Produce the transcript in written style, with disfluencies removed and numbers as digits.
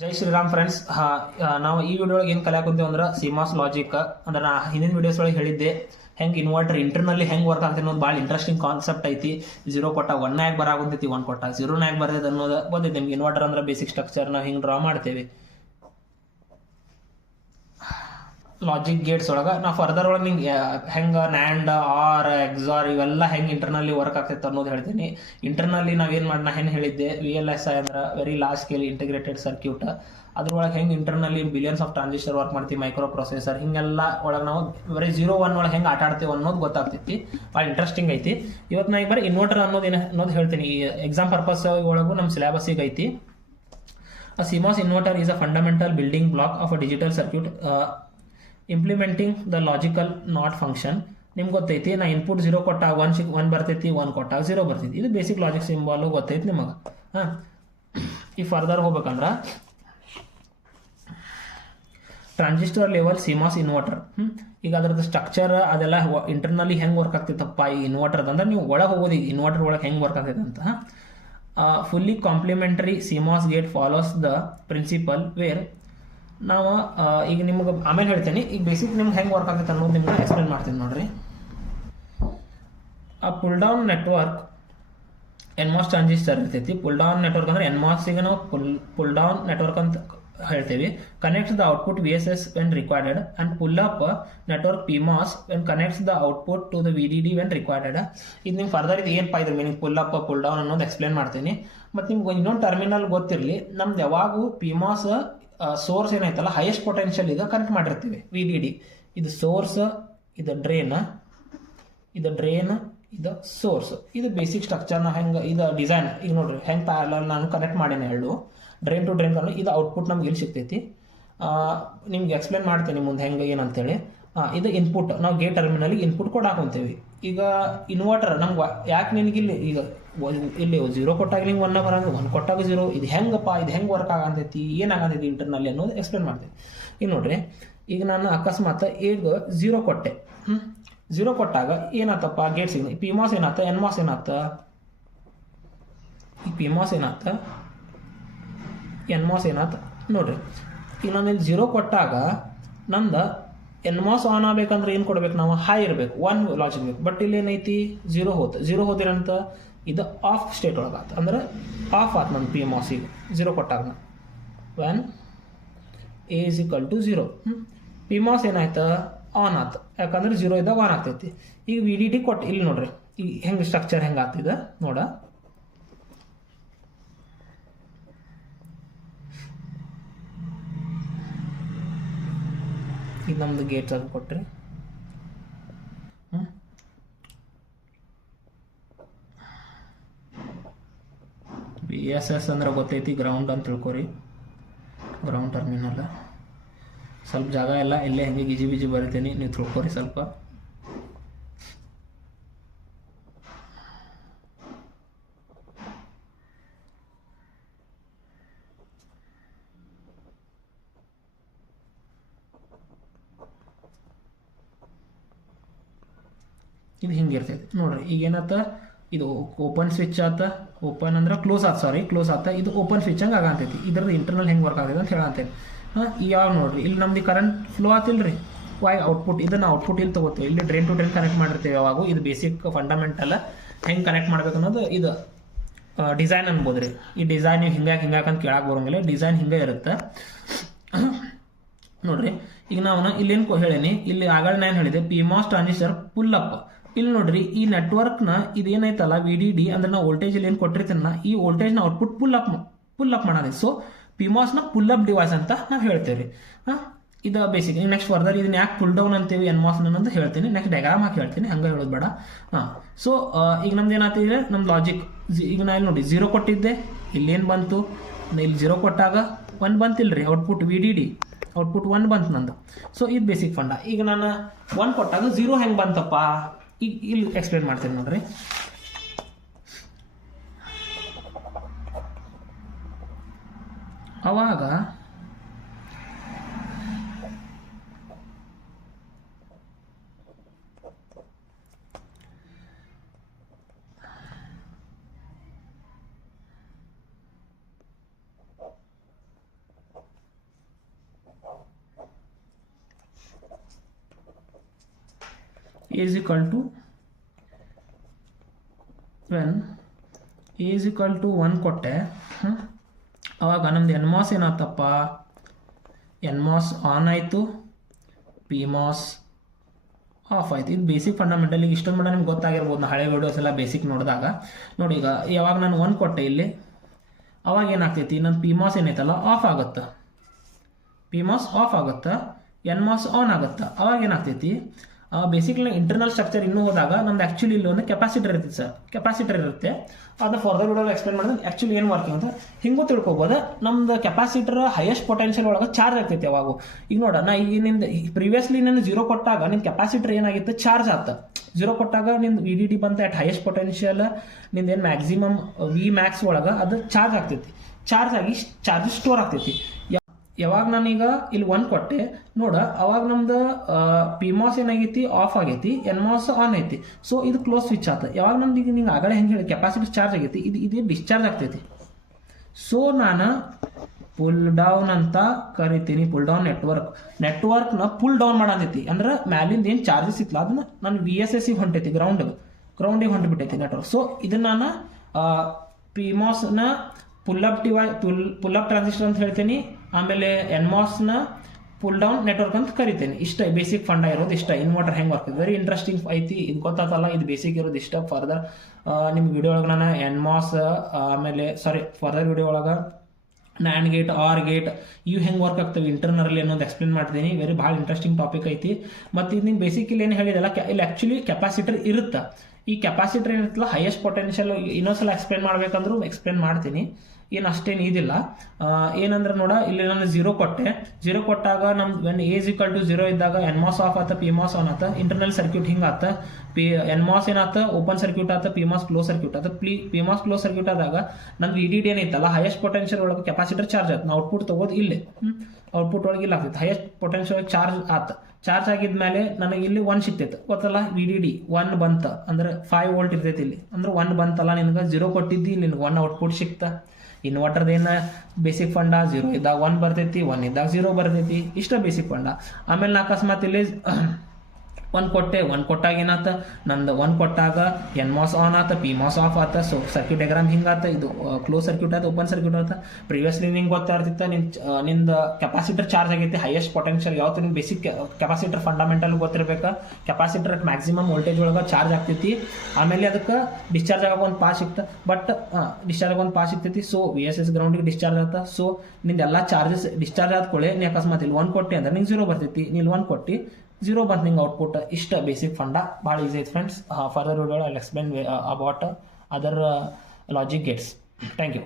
ಜೈ Shriram friends. ನಾವು ಈ video ಒಳಗೆ ಏನು ಕಲಿಯಾಕುಂತೀವಿ ಅಂದ್ರೆ ಸಿಮಾಸ್ ಲಾಜಿಕ್ ಅಂದ್ರೆ ನಾ ಹಿಂದಿನ ವಿಡಿಯೋಸ್ ಒಳಗೆ ಹೇಳಿದ್ದೆ ಹೆಂಗೆ ಇನ್ವರ್ಟರ್ ಇಂಟರ್ನಲ್ಲಿ ಹೆಂಗೆ ವರ್ಕ್ ಆಗ್ತದೆ ಅನ್ನೋದು ಭಾಳ ಇಂಟ್ರೆಸ್ಟಿಂಗ್ ಕಾನ್ಸೆಪ್ಟ್ ಐತಿ. ಜೀರೋ ಕೊಟ್ಟಾಗ ಒನ್ ಆಗಿ ಬರಾಗುಂತೈತಿ, ಒನ್ ಕೊಟ್ಟಾಗ ಜೀರೋನಾಗಿ ಬರ್ತೈತೆ ಅನ್ನೋದು ಗೊತ್ತೈತಿ ನಿಮ್ಗೆ. ಇನ್ವರ್ಟರ್ ಅಂದ್ರೆ ಬೇಸಿಕ್ ಸ್ಟ್ರಕ್ಚರ್ ನಾವು ಹಿಂಗೆ ಡ್ರಾ ಮಾಡ್ತೇವೆ ಲಾಜಿಕ್ ಗೇಟ್ಸ್ ಒಳಗೆ. ನಾವು ಫರ್ದರ್ ಒಳಗೆ ನಿಂಗೆ ಹೆಂಗೆ ನ್ಯಾಂಡ್ ಆರ್ ಎಕ್ಸಾರ್ ಇವೆಲ್ಲ ಹೆಂಗೆ ಇಂಟರ್ನಲ್ಲಿ ವರ್ಕ್ ಆಗ್ತೈತೆ ಅನ್ನೋದು ಹೇಳ್ತೀನಿ. ಇಂಟರ್ನಲ್ಲಿ ನಾವೇನು ಮಾಡಿ ನಾ ಏನು ಹೇಳಿದ್ದೆ, VLSI ಅಂದ್ರೆ very large scale integrated circuit. ಅದ್ರೊಳಗೆ ಹೆಂಗೆ ಇಂಟರ್ನಲ್ಲಿ ಬಿಲಿಯನ್ಸ್ ಆಫ್ ಟ್ರಾನ್ಸಿಸ್ಟರ್ ವರ್ಕ್ ಮಾಡ್ತೀವಿ, ಮೈಕ್ರೋ ಪ್ರೊಸೆಸರ್ ಹಿಂಗೆಲ್ಲ ಒಳಗೆ ನಾವು ಬರೀ 0-1 ಒಳಗೆ ಹೆಂಗೆ ಆಟ ಆಡ್ತೀವಿ ಅನ್ನೋದು ಗೊತ್ತಾಗ್ತೈತಿ. ಭಾಳ ಇಂಟ್ರೆಸ್ಟಿಂಗ್ ಐತಿ. ಇವತ್ತು ನಾ ಈಗ ಬರೀ ಇನ್ವರ್ಟರ್ ಅನ್ನೋದು ಹೇಳ್ತೀನಿ. ಈ ಎಕ್ಸಾಮ್ ಪರ್ಪಸ್ ಒಳಗೂ ನಮ್ಮ ಸಿಲೆಬಸ್ಸಿಗೆ ಐತಿ. A CMOS inverter is a fundamental building block of a digital circuit implementing the logical not function. ನಿಮ್ಗೆ ಗೊತ್ತೈತಿ, ನಾ ಇನ್ಪುಟ್ 0 ಕೊಟ್ಟಾಗ 1 ಬರ್ತೈತಿ, 1 ಕೊಟ್ಟಾಗ 0 ಬರ್ತೈತಿ. ಇದು ಬೇಸಿಕ್ ಲಾಜಿಕ್ ಸಿಂಬಾಲು ಗೊತ್ತೈತಿ ನಿಮಗೆ. ಈ ಫರ್ದರ್ ಹೋಗ್ಬೇಕಂದ್ರೆ ಟ್ರಾನ್ಸಿಸ್ಟರ್ ಲೆವೆಲ್ ಸಿಮಾಸ್ ಇನ್ವರ್ಟರ್. ಈಗ ಅದ್ರದ್ದು ಸ್ಟ್ರಕ್ಚರ್ ಅದೆಲ್ಲ ಇಂಟರ್ನಲ್ಲಿ ಹೆಂಗೆ ವರ್ಕ್ ಆಗ್ತೈತಪ್ಪ ಈ ಇನ್ವರ್ಟರ್ ಅಂದ್ರೆ ನೀವು ಒಳಗೆ ಹೋಗೋದು ಈಗ ಇನ್ವರ್ಟರ್ ಒಳಗೆ ಹೆಂಗೆ ವರ್ಕ್ ಆಗ್ತೈತೆ ಅಂತ. Fully complimentary CMOS gate follows the principle where ನಾವು ಈಗ ನಿಮ್ಗೆ ಆಮೇಲೆ ಹೇಳ್ತೇನೆ. ಈಗ ಬೇಸಿಕ್ ನಿಮ್ಗೆ ಹೆಂಗೆ ವರ್ಕ್ ಆಗುತ್ತೆ ಅನ್ನೋದು ನಿಮ್ಗೆ ಎಕ್ಸ್ಪ್ಲೇನ್ ಮಾಡ್ತೀನಿ ನೋಡ್ರಿ. ಆ pull down network NMOS transistor ಇರ್ತೈತಿ. ಪುಲ್ ಡೌನ್ ನೆಟ್ವರ್ಕ್ ಅಂದ್ರೆ ಎನ್ಮಾಸ್ಗೆ ನಾವು ಪುಲ್ ಡೌನ್ ನೆಟ್ವರ್ಕ್ ಅಂತ ಹೇಳ್ತೇವೆ. Connects the output VSS when required and pull up network PMOS when connects the output to the VDD when required. ಇದು ನಿಮ್ಗೆ further ಇದು ಏನಪ್ಪ ಇದ್ರ meaning pull up pull down ಅನ್ನೋದು ಎಕ್ಸ್ಪ್ಲೇನ್ ಮಾಡ್ತೀನಿ. ಮತ್ತು ನಿಮ್ಗೆ ಇನ್ನೊಂದು ಟರ್ಮಿನಲ್ ಗೊತ್ತಿರಲಿ, ನಮ್ದು ಯಾವಾಗೂ PMOS ಸೋರ್ಸ್ ಏನೈತಲ್ಲ ಹೈಯೆಸ್ಟ್ ಪೊಟೆನ್ಷಿಯಲ್ ಈಗ ಕನೆಕ್ಟ್ ಮಾಡಿರ್ತೀವಿ VDD. ಇದು ಸೋರ್ಸ್, ಇದು ಡ್ರೈನ್, ಇದು ಸೋರ್ಸ್. ಇದು ಬೇಸಿಕ್ ಸ್ಟ್ರಕ್ಚರ್ನ ಹೆಂಗೆ ಇದು ಡಿಸೈನ್ ಈಗ ನೋಡ್ರಿ ಹೆಂಗೆ ಪ್ಯಾರಲಲ್ ನಾನು ಕನೆಕ್ಟ್ ಮಾಡೇನೆ ಎರಡು ಡ್ರೈನ್ ಟು ಡ್ರೈನ್. ಇದು ಔಟ್ಪುಟ್ ನಮ್ಗೆ ಇಲ್ಲಿ ಸಿಗ್ತೈತಿ. ನಿಮ್ಗೆ ಎಕ್ಸ್ಪ್ಲೇನ್ ಮಾಡ್ತೀನಿ ಮುಂದೆ ಹೆಂಗೆ ಏನಂತೇಳಿ. ಇದು ಇನ್ಪುಟ್, ನಾವು ಗೇಟ್ ಟರ್ಮಿನಲ್ಗೆ ಇನ್ಪುಟ್ ಕೊಡಾಕೊಂತೀವಿ. ಈಗ ಇನ್ವರ್ಟರ್ ನಮ್ಗೆ ಯಾಕೆ ನಿನಗಿಲ್ಲಿ ಈಗ ಇಲ್ಲಿ 0 ಕೊಟ್ಟಾಗ ನಿಂಗೆ 1 ಬರಂಗ, 1 ಕೊಟ್ಟಾಗ 0. ಇದು ಹೆಂಗಪ್ಪ, ಇದು ಹೆಂಗೆ ವರ್ಕ್ ಆಗಂತೈತಿ, ಏನಾಗತೈತಿ ಇಂಟರ್ನಲ್ಲಿ ಅನ್ನೋದು ಎಕ್ಸ್ಪ್ಲೇನ್ ಮಾಡ್ತೀನಿ. ಈಗ ನೋಡ್ರಿ, ಈಗ ನಾನು ಅಕಸ್ಮಾತ್ ಈಗ 0 ಕೊಟ್ಟೆ. 0 ಕೊಟ್ಟಾಗ ಏನಾತಪ್ಪ ಗೇಟ್ ಸಿಗ್ನಲ್ PMOS ಏನಾತ, NMOS ಏನಾತ. ಈ PMOS ಏನಾತ, NMOS ಏನಾತ ನೋಡ್ರಿ. ಈಗ ನಾನು ಇಲ್ಲಿ 0 ಕೊಟ್ಟಾಗ ನಂದು NMOS ಆನ್ ಆಗ್ಬೇಕಂದ್ರೆ ಏನು ಕೊಡ್ಬೇಕು ನಾವು, ಹೈ ಇರಬೇಕು, 1 ಲಾಜಿಕ್ ಬೇಕು. ಬಟ್ ಇಲ್ಲಿ ಏನೈತಿ 0 ಹೋದಿರಂತ ಇದು ಆಫ್ ಸ್ಟೇಟ್ ಒಳಗಾತ, ಅಂದ್ರೆ ಆಫ್ ಆತು ನನ್ನ PMOS. ಈಗ 0 ಕೊಟ್ಟಾಗ when A is equal to 0 PMOS ಏನಾಯ್ತು ಆನ್ ಆತು, ಯಾಕಂದ್ರೆ 0 ಇದ್ದಾಗ ಆನ್ ಆಗ್ತೈತಿ. ಈಗ VDD ಕೊಟ್ಟು ಇಲ್ಲಿ ನೋಡ್ರಿ ಈಗ ಹೆಂಗೆ ಸ್ಟ್ರಕ್ಚರ್ ಹೆಂಗೆ ಆಗ್ತಿದೆ ನೋಡ. ಇದು ನಮ್ದು ಗೇಟ್ ಅದು ಕೊಟ್ರಿ. VSS ಅಂದ್ರೆ ಗೊತ್ತೈತಿ, ಗ್ರೌಂಡ್ ಅಂತ ತಿಳ್ಕೊರಿ. ಗ್ರೌಂಡ್ ಟರ್ಮಿನಲ್ ಸ್ವಲ್ಪ ಜಾಗ ಎಲ್ಲ ಇಲ್ಲೇ ಹೆಂಗೆ ಗಿಜಿ ಬರಿತೀನಿ, ನೀವು ತಿಳ್ಕೊರಿ ಸ್ವಲ್ಪ. ಇದು ಹಿಂಗೆ ಇರ್ತೈತಿ ನೋಡ್ರಿ. ಈಗ ಏನತ್ತ, ಇದು ಓಪನ್ ಸ್ವಿಚ್ ಆತ, ಓಪನ್ ಅಂದ್ರೆ ಕ್ಲೋಸ್ ಆತ. ಇದು ಓಪನ್ ಸ್ವಿಚ್ ಹಂಗೆ ಆಗಂತೈತಿ. ಇದ್ರದ್ದು ಇಂಟರ್ನಲ್ ಹೆಂಗೆ ವರ್ಕ್ ಆಗ್ತೈತೆ ಅಂತ ಹೇಳಂತೈತಿ. ಯಾವ ನೋಡ್ರಿ ಇಲ್ಲಿ ನಮ್ದು ಕರೆಂಟ್ ಫ್ಲೋ ಆತಿಲ್ರಿ, ಔಟ್ಪುಟ್. ಇದನ್ನು ಔಟ್ಪುಟ್ ಇಲ್ಲಿ ತಗೋತೀವಿ, ಇಲ್ಲಿ ಡ್ರೈನ್ ಟು ಡ್ರೈನ್ ಕನೆಕ್ಟ್ ಮಾಡಿರ್ತೀವಿ. ಯಾವಾಗೂ ಇದು ಬೇಸಿಕ್ ಫಂಡಮೆಂಟಲ್ ಹೆಂಗೆ ಕನೆಕ್ಟ್ ಮಾಡ್ಬೇಕು ಅನ್ನೋದು ಇದು ಡಿಸೈನ್ ಅನ್ಬೋದು ರೀ. ಈ ಡಿಸೈನ್ ನೀವು ಹಿಂಗಾಗಿ ಅಂತ ಕೇಳಕ್ಕೆ ಬರೋಂಗಿಲ್ಲ, ಡಿಸೈನ್ ಹಿಂಗೆ ಇರುತ್ತೆ ನೋಡ್ರಿ. ಈಗ ನಾವು ಇಲ್ಲೇನು ಹೇಳೀನಿ, ಇಲ್ಲಿ ಆಗ ನಾನು ಹೇಳಿದೆ PMOS ಟ್ರಾನ್ಸಿಸ್ಟರ್ ಪುಲ್ ಅಪ್. ಇಲ್ಲಿ ನೋಡ್ರಿ ಈ ನೆಟ್ವರ್ಕ್ನ ಇದೇನೈತಲ್ಲ VDD ಅಂದ್ರೆ ನಾವು ವೋಲ್ಟೇಜ್ ಇಲ್ಲಿ ಏನು ಕೊಟ್ಟಿರ್ತೀನ, ಈ ವೋಲ್ಟೇಜ್ನ ಔಟ್ಪುಟ್ ಪುಲ್ ಅಪ್ ಮಾಡೋದು. ಸೊ PMOSನ ಪುಲ್ ಅಪ್ ಡಿವೈಸ್ ಅಂತ ನಾವು ಹೇಳ್ತೇವೆ. ಇದು ಬೇಸಿಕ್. ನೆಕ್ಸ್ಟ್ ಫರ್ದರ್ ಇದನ್ನ ಯಾಕೆ ಪುಲ್ ಡೌನ್ ಅಂತೀವಿ NMOS ಅಂತ ಹೇಳ್ತೀನಿ. ನೆಕ್ಸ್ಟ್ ಡಯಾಗ್ರಾಮ್ ಹಾಕಿ ಹೇಳ್ತೀನಿ, ಹಂಗೆ ಹೇಳೋದು ಬೇಡ. ಸೊ ಈಗ ನಮ್ದು ಏನಾಗ್ತಿದೆ, ನಮ್ಮ ಲಾಜಿಕ್ ಈಗ ನಾ ಇಲ್ಲಿ ನೋಡಿ 0 ಕೊಟ್ಟಿದ್ದೆ, ಇಲ್ಲೇನು ಬಂತು, ಇಲ್ಲಿ 0 ಕೊಟ್ಟಾಗ 1 ಬಂತಿಲ್ರಿ ಔಟ್ಪುಟ್ VDD, ಔಟ್ಪುಟ್ 1 ಬಂತು ನಂದು. ಸೊ ಇದು ಬೇಸಿಕ್ ಫಂಡ. ಈಗ ನಾನು 1 ಕೊಟ್ಟಾಗ 0 ಹೆಂಗೆ ಬಂತಪ್ಪ, ಈಗ ಇಲ್ಲಿ ಎಕ್ಸ್ಪ್ಲೇನ್ ಮಾಡ್ತೀನಿ ನೋಡ್ರಿ. ಅವಾಗ is equal to when is equal to 1 ಕೊಟ್ಟೆ, ಅವಾಗ ನಮ್ದು ಎನ್ ಮಾಸ್ ಏನಾಯ್ತಪ್ಪ, ಎನ್ ಮಾಸ್ ಆನ್ ಆಯಿತು, ಪಿ ಮಾಸ್ ಆಫ್ ಆಯ್ತು. ಇದು ಬೇಸಿಕ್ ಫಂಡಮೆಂಟಲ್. ಈಗ ಇಷ್ಟೊಂದು ಮಾಡ ನಿಮ್ಗೆ ಗೊತ್ತಾಗಿರ್ಬೋದು, ನಾ ಹಳೆ ವಿಡಿಯೋಸ್ ಎಲ್ಲ ಬೇಸಿಕ್ ನೋಡಿದಾಗ. ನೋಡಿ ಈಗ ಯಾವಾಗ ನಾನು 1 ಕೊಟ್ಟೆ ಇಲ್ಲಿ, ಅವಾಗ ಏನಾಗ್ತೈತಿ, ನನ್ನ ಪಿ ಮಾಸ್ ಏನೈತಲ್ಲ ಆಫ್ ಆಗುತ್ತೆ, ಪಿ ಮಾಸ್ ಆಫ್ ಆಗುತ್ತೆ, ಎನ್ ಮಾಸ್ ಆನ್ ಆಗುತ್ತೆ. ಅವಾಗ ಏನಾಗ್ತೈತಿ, ಬೇಸಿಕ್ಲಿ ಇಂಟರ್ನಲ್ ಸ್ಟ್ರಕ್ಚರ್ ಇನ್ನೂ ಹೋದಾಗ ನಮ್ದು ಆ್ಯಕ್ಚುಲಿ ಇಲ್ಲಿ ಒಂದು ಕೆಪಾಸಿಟರ್ ಇರ್ತೈತಿ ಸರ್, ಕೆಪಾಸಿಟರ್ ಇರುತ್ತೆ. ಅದನ್ನ ಫರ್ದರ್ ವಿಡಿಯೋಲ್ಲಿ ಎಕ್ಸ್ಪ್ಲೇನ್ ಮಾಡಿದ್ರೆ ಆ್ಯಕ್ಚುಲಿ ಏನು ವರ್ಕಿಂಗ್ ಅಂತ ಹಿಂಗೂ ತಿಳ್ಕೊಬೋದು. ನಮ್ದು ಕೆಪಾಸಿಟರ್ ಹೈಯೆಸ್ಟ್ ಪೊಟೆನ್ಷಿಯಲ್ ಒಳಗೆ ಚಾರ್ಜ್ ಆಗ್ತೈತಿ ಯಾವಾಗ. ಈಗ ನೋಡ, ನಾ ಈಗ ನಿಂದು ಪ್ರಿವಿಯಸ್ಲಿ ನಾನು 0 ಕೊಟ್ಟಾಗ ನಿನ್ನ ಕೆಪಾಸಿಟರ್ ಏನಾಗಿತ್ತು, ಚಾರ್ಜ್ ಆತ. 0 ಕೊಟ್ಟಾಗ ನಿಂದು ವಿ ಡಿ ಡಿ ಬಂತ ಅಟ್ ಹೈಯೆಸ್ಟ್ ಪೊಟೆನ್ಷಿಯಲ್, ನಿಂದು ಏನು ಮ್ಯಾಕ್ಸಿಮಮ್ ವಿ ಮ್ಯಾಕ್ಸ್ ಒಳಗೆ ಅದು ಚಾರ್ಜ್ ಆಗ್ತೈತಿ. ಚಾರ್ಜ್ ಆಗಿ ಚಾರ್ಜ್ ಸ್ಟೋರ್ ಆಗ್ತೈತಿ. ಯಾವಾಗ ನಾನೀಗ ಇಲ್ಲಿ 1 ಕೊಟ್ಟೆ ನೋಡ, ಅವಾಗ ನಮ್ದು ಪಿ ಮಾಸ್ ಏನಾಗೈತಿ, ಆಫ್ ಆಗೈತಿ, ಎನ್ ಮಾಸ್ ಆನ್ ಐತಿ. ಸೊ ಇದು ಕ್ಲೋಸ್ ಸ್ವಿಚ್ ಆತ. ಯಾವಾಗ ನಮ್ದು ಈಗ ನಿಂಗೆ ಆಗಲೇ ಹೆಂಗೆ ಹೇಳಿ ಕೆಪಾಸಿಟಿ ಚಾರ್ಜ್ ಆಗೈತಿ, ಇದು ಡಿಸ್ಚಾರ್ಜ್ ಆಗ್ತೈತಿ. ಸೊ ನಾನು ಪುಲ್ ಡೌನ್ ಅಂತ ಕರಿತೀನಿ, ಪುಲ್ ಡೌನ್ ನೆಟ್ವರ್ಕ್ನ ಪುಲ್ ಡೌನ್ ಮಾಡತೈತಿ. ಅಂದ್ರೆ ಮ್ಯಾಲಿಂದ ಏನು ಚಾರ್ಜಸ್ ಇತ್ತಲ್ಲ ಅದನ್ನ ನಾನು ವಿ ಎಸ್ ಎಸ್ ಹೊಂಟೈತಿ, ಗ್ರೌಂಡಿಗೆ ಹೊಂಟಿಬಿಟ್ಟೈತಿ ನೆಟ್ವರ್ಕ್. ಸೊ ಇದನ್ನ ನಾನು ಪಿ ಮಾಸ್ನ ಪುಲ್ ಅಪ್ ಟ್ರಾನ್ಸಿಸ್ಟರ್ ಅಂತ ಹೇಳ್ತೀನಿ, ಆಮೇಲೆ ಎನ್ ಮಾಸ್ನ ಪುಲ್ ಡೌನ್ ನೆಟ್ವರ್ಕ್ ಅಂತ ಕರಿತೇನೆ. ಇಷ್ಟ ಬೇಸಿಕ್ ಫಂಡ ಇರೋದು, ಇಷ್ಟ ಇನ್ವರ್ಟರ್ ಹೆಂಗೆ ವರ್ಕ್ ವೆರಿ ಇಂಟ್ರೆಸ್ಟಿಂಗ್ ಐತಿ. ಇದು ಗೊತ್ತಾತಲ್ಲ, ಇದು ಬೇಸಿಕ್ ಇರೋದು ಇಷ್ಟ. ಫರ್ದರ್ ನಿಮ್ಗೆ ವಿಡಿಯೋ ಒಳಗೆ ನಾನು ಎನ್ ಮಾಸ್ ಆಮೇಲೆ ಫರ್ದರ್ ವಿಡಿಯೋ ಒಳಗೆ ನ್ಯಾಂಡ್ ಗೇಟ್, ಆರ್ ಗೇಟ್ ಇವು ಹೆಂಗೆ ವರ್ಕ್ ಆಗ್ತವೆ ಇಂಟರ್ನಲಿ ಅನ್ನೋದು ಎಕ್ಸ್ಪ್ಲೇನ್ ಮಾಡ್ತೀನಿ. ವೆರಿ ಭಾಳ ಇಂಟ್ರೆಸ್ಟಿಂಗ್ ಟಾಪಿಕ್ ಐತಿ. ಮತ್ತು ಇದು ನಿಮ್ಗೆ ಬೇಸಿಕ್ ಇಲ್ಲಿ ಏನು ಹೇಳಿದಲ್ಲ, ಇಲ್ಲಿ ಆ್ಯಕ್ಚುಲಿ ಕೆಪಾಸಿಟರ್ ಇರುತ್ತೆ. ಈ ಕೆಪಾಸಿಟರ್ ಏನಿರ್ತಲ್ಲ ಹೈಯೆಸ್ಟ್ ಪೊಟೆನ್ಷಿಯಲ್, ಇನ್ನೊಂದ್ಸಲ ಎಕ್ಸ್ಪ್ಲೇನ್ ಮಾಡ್ಬೇಕಂದ್ರೂ ಎಕ್ಸ್ಪ್ಲೇನ್ ಮಾಡ್ತೀನಿ, ಏನು ಅಷ್ಟೇನು ಇದಿಲ್ಲ. ಏನಂದ್ರೆ ನೋಡ, ಇಲ್ಲಿ ನಾನು 0 ಕೊಟ್ಟೆ, 0 ಕೊಟ್ಟಾಗ ನಮ್ದು ವೆನ್ ಏಸ್ ಈಕ್ವಲ್ ಟು 0 ಇದ್ದಾಗ ಎನ್ ಮಾಸ್ ಆಫ್ ಆತ, ಪಿ ಮಾಸ್ ಆನ್ ಆತ. ಇಂಟರ್ನಲ್ ಸರ್ಕ್ಯೂಟ್ ಹಿಂಗೆ ಆತ, ಎನ್ ಮಾಸ್ ಏನಾತ ಓಪನ್ ಸರ್ಕ್ಯೂಟ್ ಆತ, ಪಿ ಮಾಸ್ ಕ್ಲೋಸ್ ಸರ್ಕ್ಯೂಟ್ ಆತ. ಪಿ ಮಾಸ್ ಕ್ಲೋಸ್ ಸರ್ಕ್ಯೂಟ್ ಆದಾಗ ನಮ್ದು ಇ ಡಿ ಡಿ ಏನೈತಲ್ಲ ಹೈಯೆಸ್ಟ್ ಪೊಟೆನ್ಷಿಯಲ್ ಒಳಗೆ ಕೆಪಾಸಿಟರ್ ಚಾರ್ಜ್ ಆಯ್ತು. ನಾವು ಔಟ್ಪುಟ್ ತಗೋದು ಇಲ್ಲಿ, ಔಟ್ಪುಟ್ ಒಳಗೆ ಇಲ್ಲ ಆಗ್ತೈತೆ. ಹೈಯೆಸ್ಟ್ ಪೊಟೆನ್ಷಿಯಲ್ ಚಾರ್ಜ್ ಆತ. ಚಾರ್ಜ್ ಆಗಿದ್ಮೇಲೆ ನನಗೆ ಇಲ್ಲಿ 1 ಸಿಗ್ತೈತೆ, ಗೊತ್ತಲ್ಲ, ವಿ ಡಿ ಡಿ 1 ಬಂತ ಅಂದ್ರೆ 5 ವೋಲ್ಟ್ ಇರ್ತೈತಿ ಇಲ್ಲಿ. ಅಂದ್ರೆ 1 ಬಂತಲ್ಲ, ನಿನ್ಗೆ 0 ಕೊಟ್ಟಿದ್ದಿ, ನಿನ್ಗೆ 1 ಔಟ್ಪುಟ್ ಸಿಕ್ತ. ಇನ್ವರ್ಟರ್ದೇನು ಬೇಸಿಕ್ ಫಂಡ, 0 ಇದ್ದಾಗ 1 ಬರ್ತೈತಿ, 1 ಇದ್ದಾಗ 0 ಬರ್ತೈತಿ, ಇಷ್ಟ ಬೇಸಿಕ್ ಫಂಡ. ಆಮೇಲೆ ನಾ ಅಕಸ್ಮಾತ್ ಇಲ್ಲಿ 1 ಕೊಟ್ಟೆ, 1 ಕೊಟ್ಟಾಗ ಏನಾತ, ನಂದು 1 ಕೊಟ್ಟಾಗ ಎನ್ ಮಾಸ್ ಆನ್ ಆತ, ಪಿ ಮಾಸ್ ಆಫ್ ಆತ. ಸೊ ಸರ್ಕ್ಯೂಟ್ ಡಯಾಗ್ರಾಮ್ ಹಿಂಗಾತ. ಇದು ಕ್ಲೋಸ್ ಸರ್ಕ್ಯೂಟ್ ಆತ, ಓಪನ್ ಸರ್ಕ್ಯೂಟ್ ಆತ. ಪ್ರಿವಿಯಸ್ಲಿ ನಿಂಗೆ ಗೊತ್ತಾ ಇರ್ತಿತ್ತ, ನಿಂದ ಕೆಪಾಸಿಟರ್ ಚಾರ್ಜ್ ಆಗೈತಿ ಹೈಯೆಸ್ಟ್ ಪೊಟೆನ್ಷಿಯಲ್. ಯಾವತ್ತು ನಿಮ್ಗೆ ಬೇಸಿಕ್ ಕೆಪಾಸಿಟರ್ ಫಂಡಮೆಂಟಲ್ ಗೊತ್ತಿರಬೇಕು. ಕೆಪಾಸಿಟರ್ ಅಟ್ ಮ್ಯಾಕ್ಸಿಮಮ್ ವೋಲ್ಟೇಜ್ ಒಳಗೆ ಚಾರ್ಜ್ ಆಗ್ತೈತಿ. ಆಮೇಲೆ ಅದಕ್ಕೆ ಡಿಸ್ಚಾರ್ಜ್ ಆಗೋ ಒಂದು ಪಾಸ್ ಸಿಕ್ತ, ಬಟ್ ಡಿಸ್ಚಾರ್ಜ್ ಆಗೋ ಒಂದು ಪಾಸ್ ಸಿಗ್ತೈತಿ. ಸೊ ವಿ ಎಸ್ ಎಸ್ ಗ್ರೌಂಡಿಗೆ ಡಿಸ್ಚಾರ್ಜ್ ಆತ. ಸೊ ನಿಂದ ಎಲ್ಲ ಚಾರ್ಜಸ್ ಡಿಸ್ಚಾರ್ಜ್ ಆದ್ಕೊಳ್ಳಿ. ನೀ ಅಕಸ್ಮಾತ್ ಇಲ್ಲಿ 1 ಕೊಟ್ಟೆ ಅಂದ್ರೆ ನಿಂಗೆ 0 ಬರ್ತೈತಿ, ನೀನು 1 ಕೊಟ್ಟು 0 ಬಂತು ನಿಂಗೆ ಔಟ್ಪುಟ್. ಇಷ್ಟ ಬೇಸಿಕ್ ಫಂಡ, ಭಾಳ ಈಸಿ ಐತೆ friends. Further video I explain about other logic gates. Thank you.